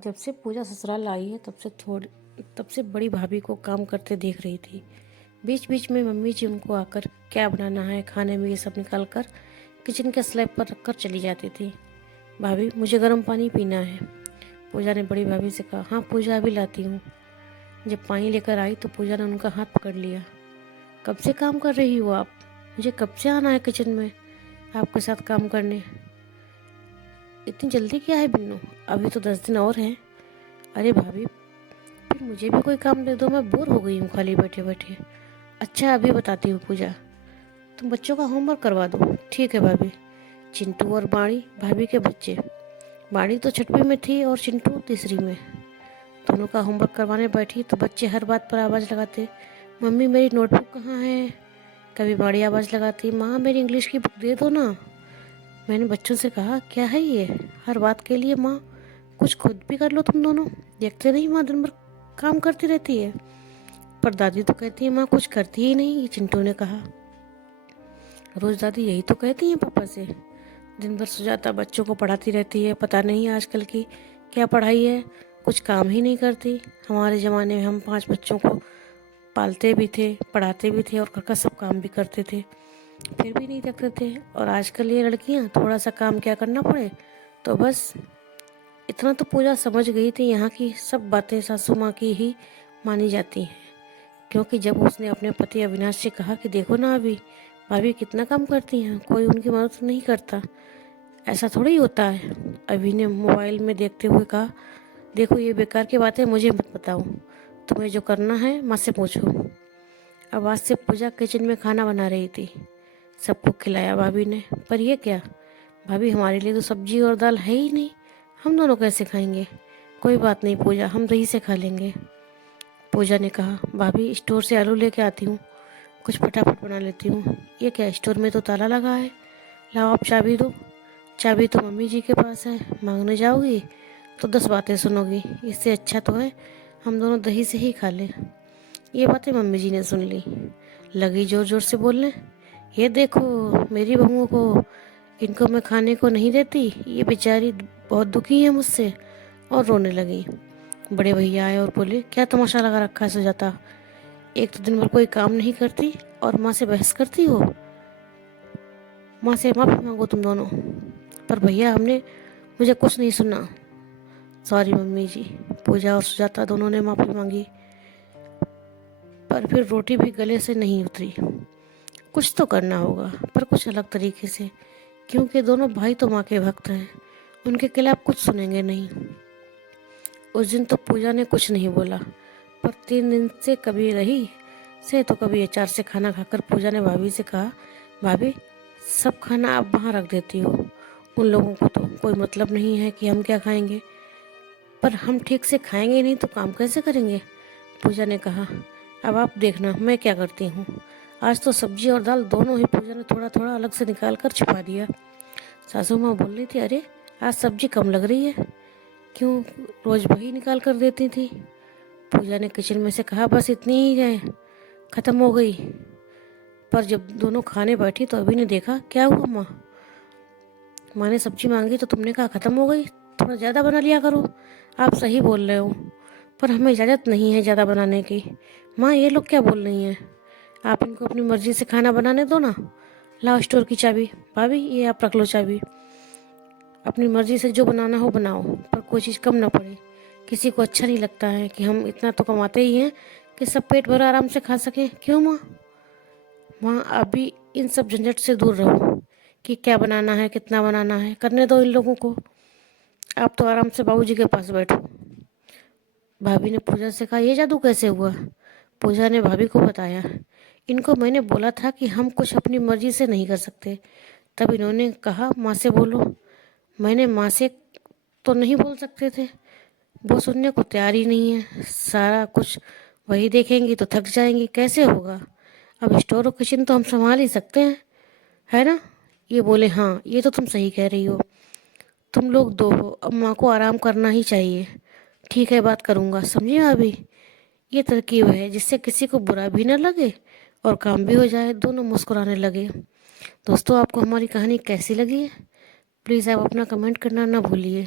जब से पूजा ससुराल आई है तब से बड़ी भाभी को काम करते देख रही थी। बीच बीच में मम्मी जी उनको आकर क्या बनाना है खाने में ये सब निकाल कर किचन के स्लैब पर रख कर चली जाती थी। भाभी मुझे गर्म पानी पीना है। पूजा ने बड़ी भाभी से कहा, हाँ पूजा अभी लाती हूँ। जब पानी लेकर आई तो पूजा ने उनका हाथ पकड़ लिया। कब से काम कर रही हो आप? मुझे कब से आना है किचन में आपके साथ काम करने। इतनी जल्दी क्या है बिन्नू, अभी तो 10 दिन और हैं। अरे भाभी फिर मुझे भी कोई काम दे दो, मैं बोर हो गई हूँ खाली बैठे बैठे। अच्छा अभी बताती हूँ पूजा, तुम बच्चों का होमवर्क करवा दो। ठीक है भाभी। चिंटू और बाणी भाभी के बच्चे। बाणी तो छठवीं में थी और चिंटू तीसरी में। दोनों का होमवर्क करवाने बैठी तो बच्चे हर बात पर आवाज़ लगाते, मम्मी मेरी नोटबुक कहाँ है। कभी बाणी आवाज़ लगाती, माँ मेरी इंग्लिश की बुक दे दो ना। मैंने बच्चों से कहा, क्या है ये हर बात के लिए माँ, कुछ खुद भी कर लो तुम दोनों। देखते नहीं माँ दिन भर काम करती रहती है। पर दादी तो कहती है माँ कुछ करती ही नहीं, ये चिंटू ने कहा। रोज दादी यही तो कहती हैं पापा से। दिन भर सुजाता बच्चों को पढ़ाती रहती है, पता नहीं आजकल की क्या पढ़ाई है, कुछ काम ही नहीं करती। हमारे ज़माने में हम 5 बच्चों को पालते भी थे, पढ़ाते भी थे और घर का सब काम भी करते थे, फिर भी नहीं रखते थे। और आजकल ये लड़कियां थोड़ा सा काम क्या करना पड़े तो बस। इतना तो पूजा समझ गई थी, यहाँ की सब बातें सासू माँ की ही मानी जाती हैं। क्योंकि जब उसने अपने पति अविनाश से कहा कि देखो ना अभी भाभी कितना काम करती हैं, कोई उनकी मदद नहीं करता, ऐसा थोड़ी होता है। अभी ने मोबाइल में देखते हुए कहा, देखो ये बेकार की बातें मुझे मत बताओ, तुम्हें जो करना है माँ से पूछो। अब आज से पूजा किचन में खाना बना रही थी। सबको खिलाया भाभी ने। पर ये क्या भाभी, हमारे लिए तो सब्जी और दाल है ही नहीं, हम दोनों कैसे खाएंगे। कोई बात नहीं पूजा, हम दही से खा लेंगे। पूजा ने कहा, भाभी स्टोर से आलू लेके आती हूँ, कुछ फटाफट बना लेती हूँ। ये क्या, स्टोर में तो ताला लगा है। लाओ आप चाबी दो। चाबी तो मम्मी जी के पास है, मांगने जाओगी तो 10 बातें सुनोगी। इससे अच्छा तो है हम दोनों दही से ही खा लें। ये बातें मम्मी जी ने सुन ली, लगी जोर जोर से बोलने, ये देखो मेरी बहुओं को, इनको मैं खाने को नहीं देती, ये बेचारी बहुत दुखी है मुझसे। और रोने लगी। बड़े भैया आए और बोले, क्या तमाशा लगा रखा है सुजाता, एक तो दिन भर कोई काम नहीं करती और माँ से बहस करती हो। माँ से माफ़ी मांगो तुम दोनों। पर भैया हमने, मुझे कुछ नहीं सुना। सॉरी मम्मी जी। पूजा और सुजाता दोनों ने माफ़ी मांगी, पर फिर रोटी भी गले से नहीं उतरी। कुछ तो करना होगा, पर कुछ अलग तरीके से, क्योंकि दोनों भाई तो माँ के भक्त हैं, उनके खिलाफ कुछ सुनेंगे नहीं। उस दिन तो पूजा ने कुछ नहीं बोला, पर 3 दिन से कभी रही से तो कभी अचार से खाना खाकर पूजा ने भाभी से कहा, भाभी सब खाना आप वहाँ रख देती हो, उन लोगों को तो कोई मतलब नहीं है कि हम क्या खाएंगे, पर हम ठीक से खाएंगे नहीं तो काम कैसे करेंगे। पूजा ने कहा, अब आप देखना मैं क्या करती हूँ। आज तो सब्जी और दाल दोनों ही पूजा ने थोड़ा थोड़ा अलग से निकाल कर छिपा दिया। सासू माँ बोल रही थी, अरे आज सब्जी कम लग रही है, क्यों रोज वही निकाल कर देती थी। पूजा ने किचन में से कहा, बस इतनी ही है, ख़त्म हो गई। पर जब दोनों खाने बैठी तो अभी ने देखा, क्या हुआ माँ, माँ ने सब्जी मांगी तो तुमने कहा ख़त्म हो गई, थोड़ा ज़्यादा बना लिया करो। आप सही बोल रहे हो, पर हमें इजाज़त नहीं है ज़्यादा बनाने की। माँ ये लोग क्या बोल रही हैं, आप इनको अपनी मर्ज़ी से खाना बनाने दो ना। लाओ स्टोर की चाबी, भाभी ये आप रख लो चाबी, अपनी मर्ज़ी से जो बनाना हो बनाओ, पर कोई चीज़ कम ना पड़े। किसी को अच्छा नहीं लगता है कि हम इतना तो कमाते ही हैं कि सब पेट भर आराम से खा सकें। क्यों माँ? माँ अभी इन सब झंझट से दूर रहो कि क्या बनाना है कितना बनाना है, करने दो इन लोगों को। आप तो आराम से बाबूजी के पास बैठो। भाभी ने पूजा से कहा, ये जादू कैसे हुआ। पूजा ने भाभी को बताया, इनको मैंने बोला था कि हम कुछ अपनी मर्जी से नहीं कर सकते, तब इन्होंने कहा माँ से बोलो। मैंने माँ से तो नहीं बोल सकते थे, वो सुनने को तैयार ही नहीं है। सारा कुछ वही देखेंगी तो थक जाएंगी, कैसे होगा। अब स्टोर और किचन तो हम संभाल ही सकते हैं, है ना। ये बोले, हाँ ये तो तुम सही कह रही हो, तुम लोग दो हो, अब माँ को आराम करना ही चाहिए। ठीक है बात करूँगा, समझी भाभी। ये तरकीब है जिससे किसी को बुरा भी ना लगे और काम भी हो जाए, दोनों मुस्कुराने लगे। दोस्तों आपको हमारी कहानी कैसी लगी है, प्लीज़ आप अपना कमेंट करना ना भूलिए।